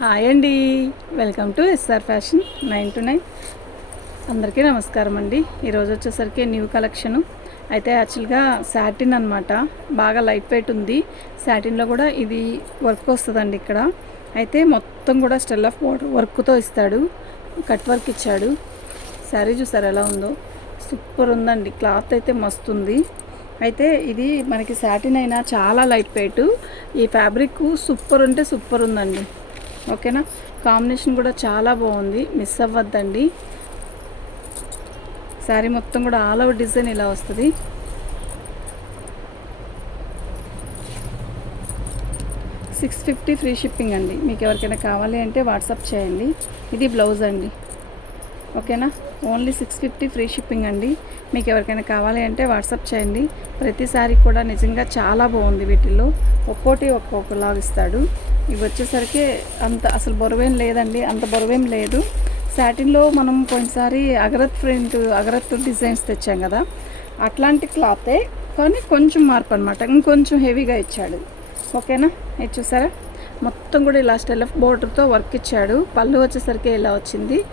Hi అండి. Welcome to SR fashion nine two nine. అందరికీ నమస్కారం అండి. ఈరోజు వచ్చేసరికి న్యూ కలెక్షను. అయితే యాక్చువల్గా శాటిన్ అనమాట బాగా లైట్ వెయిట్ ఉంది. శాటిన్లో కూడా ఇది వర్క్ వస్తుందండి ఇక్కడ. అయితే మొత్తం కూడా స్టెల్ ఆఫ్ వాటర్ వర్క్తో ఇస్తాడు. కట్ వర్క్ ఇచ్చాడు. శారీ చూసారు ఎలా ఉందో? సూపర్ ఉందండి. క్లాత్ అయితే మస్తు ఉంది. అయితే ఇది మనకి సాటిన్ అయినా చాలా లైట్ వెయిట్. ఈ ఫ్యాబ్రిక్ సూపర్ ఉంటే సూపర్ ఉందండి. ఓకేనా? కాంబినేషన్ కూడా చాలా బాగుంది. మిస్ అవ్వద్దండి. శారీ మొత్తం కూడా ఆల్ ఓవర్ డిజైన్ ఇలా వస్తుంది. సిక్స్ ఫిఫ్టీ ఫ్రీ షిప్పింగ్ అండి. మీకు ఎవరికైనా కావాలి అంటే వాట్సాప్ చేయండి. ఇది బ్లౌజ్ అండి. ఓకేనా? Only six fifty free shipping అండి. మీకు ఎవరికైనా కావాలి అంటే వాట్సాప్ చేయండి. ప్రతిసారి కూడా నిజంగా చాలా బాగుంది వీటిల్లో. ఒక్కోటి ఒక్కొక్కలాగా ఇస్తాడు. ఇవి వచ్చేసరికి అంత అసలు బరువేం లేదండి అంత బరువేం లేదు. సాటిన్లో మనం కొంచెంసారి అగరత్ ప్రింట్ అగరత్ డిజైన్స్ తెచ్చాం కదా అట్లాంటి క్లాతే కానీ కొంచెం మార్పు అనమాట ఇంకొంచెం హెవీగా ఇచ్చాడు. ఓకేనా? ఇది చూసారా? మొత్తం కూడా ఇలా స్టెల్ బోర్డర్తో వర్క్ ఇచ్చాడు. పళ్ళు వచ్చేసరికి ఇలా వచ్చింది.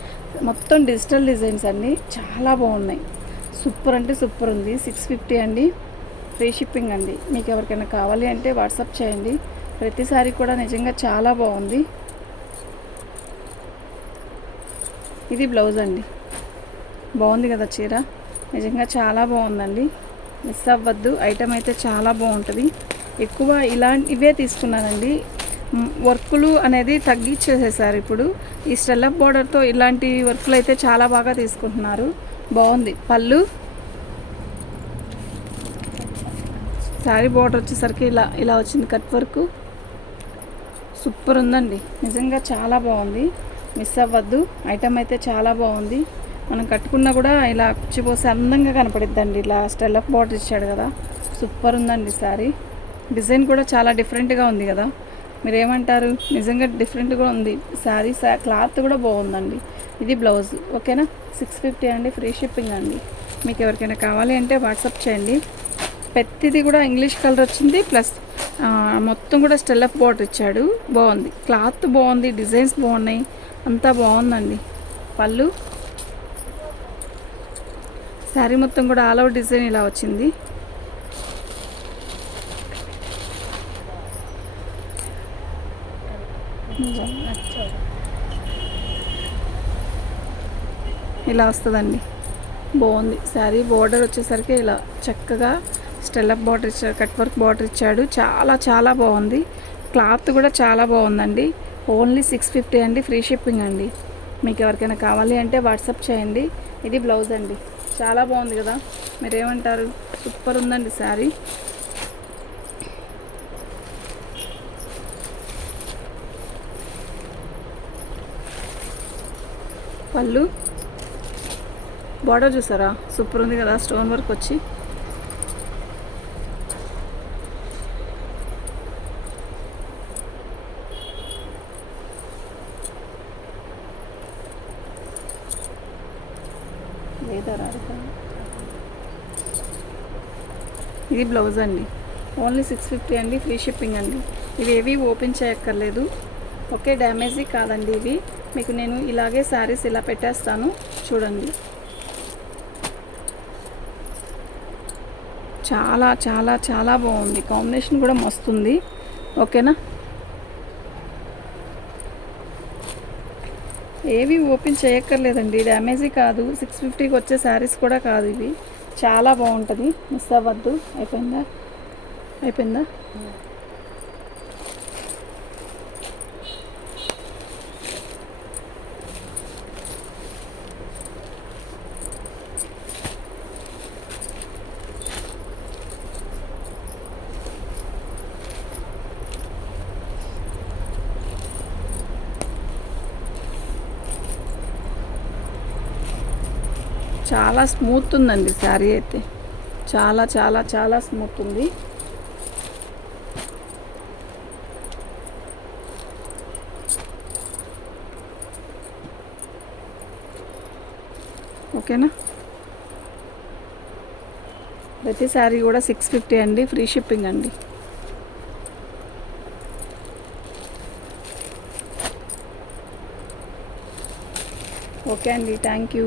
మొత్తం డిజిటల్ డిజైన్స్ అన్నీ చాలా బాగున్నాయి. సూపర్ అంటే సూపర్ ఉంది. సిక్స్ ఫిఫ్టీ అండి. ఫ్రీ షిప్పింగ్ అండి. మీకు ఎవరికైనా కావాలి అంటే వాట్సాప్ చేయండి. ప్రతిసారి కూడా నిజంగా చాలా బాగుంది. ఇది బ్లౌజ్ అండి. బాగుంది కదా చీర? నిజంగా చాలా బాగుందండి. మిస్ అవ్వద్దు. ఐటమ్ అయితే చాలా బాగుంటుంది. ఎక్కువ ఇలా ఇవే తీసుకున్నానండి. వర్కులు అనేది తగ్గించేసేసారు ఇప్పుడు. ఈ స్టెల్లప్ బోర్డర్తో ఇలాంటి వర్కులు అయితే చాలా బాగా తీసుకుంటున్నారు. బాగుంది. పళ్ళు. శారీ బోర్డర్ వచ్చేసరికి ఇలా ఇలా వచ్చింది కట్ వర్క్. సూపర్ ఉందండి. నిజంగా చాలా బాగుంది. మిస్ అవ్వద్దు. ఐటమ్ అయితే చాలా బాగుంది. మనం కట్టుకున్నా కూడా ఇలా కుచ్చిపోసి అందంగా కనపడిద్దండి. ఇలా స్టెల్ ఆఫ్ బార్డర్ ఇచ్చాడు కదా. సూపర్ ఉందండి సారీ. డిజైన్ కూడా చాలా డిఫరెంట్గా ఉంది కదా. మీరు ఏమంటారు నిజంగా డిఫరెంట్గా ఉంది. శారీ క్లాత్ కూడా బాగుందండి. ఇది బ్లౌజ్. ఓకేనా? సిక్స్ ఫిఫ్టీ అండి. ఫ్రీ షిప్పింగ్ అండి. మీకు ఎవరికైనా కావాలి అంటే వాట్సాప్ చేయండి. ప్రతిది కూడా ఇంగ్లీష్ కలర్ వచ్చింది. ప్లస్ మొత్తం కూడా స్టెల్ ఆఫ్ ఇచ్చాడు. బాగుంది. క్లాత్ బాగుంది డిజైన్స్ బాగున్నాయి. అంతా బాగుందండి. పళ్ళు. శారీ మొత్తం కూడా ఆల్ అవుట్ డిజైన్ ఇలా వచ్చింది. ఇలా వస్తుందండి. బాగుంది. శారీ బోర్డర్ వచ్చేసరికి ఇలా చక్కగా స్టెల్లప్ బార్డర్ ఇచ్చాడు కట్ వర్క్ బార్డర్ ఇచ్చాడు. చాలా చాలా బాగుంది. క్లాత్ కూడా చాలా బాగుందండి. ఓన్లీ సిక్స్ ఫిఫ్టీ అండి ఫ్రీ షిప్పింగ్ అండి. మీకు ఎవరికైనా కావాలి అంటే వాట్సాప్ చేయండి. ఇది బ్లౌజ్ అండి. చాలా బాగుంది కదా. మీరు ఏమంటారు సూపర్ ఉందండి శారీ పళ్ళు. బార్డర్ చూసారా? సూపర్ ఉంది కదా స్టోన్ వర్క్ వచ్చి. ఇది బ్లౌజ్ అండి. ఓన్లీ సిక్స్ ఫిఫ్టీ అండి ఫ్రీ షిప్పింగ్ అండి. ఇవి ఏవి ఓపెన్ చేయక్కర్లేదు. ఓకే డ్యామేజీ కాదండి ఇవి. మీకు నేను ఇలాగే శారీస్ ఇలా పెట్టేస్తాను. చూడండి. చాలా చాలా చాలా బాగుంది. కాంబినేషన్ కూడా మస్తుంది. ఓకేనా? ఏవి ఓపెన్ చేయక్కర్లేదండి. డ్యామేజీ కాదు. సిక్స్ ఫిఫ్టీకి వచ్చే శారీస్ కూడా కాదు ఇవి. చాలా బాగుంటుంది. మిస్ అవ్వద్దు. అయిపోయిందా? అయిపోయిందా? చాలా స్మూత్ ఉందండి శారీ అయితే. చాలా చాలా చాలా స్మూత్ ఉంది. ఓకేనా? ప్రతి శారీ కూడా సిక్స్ ఫిఫ్టీ అండి ఫ్రీ షిప్పింగ్ అండి. ఓకే అండి థ్యాంక్ యూ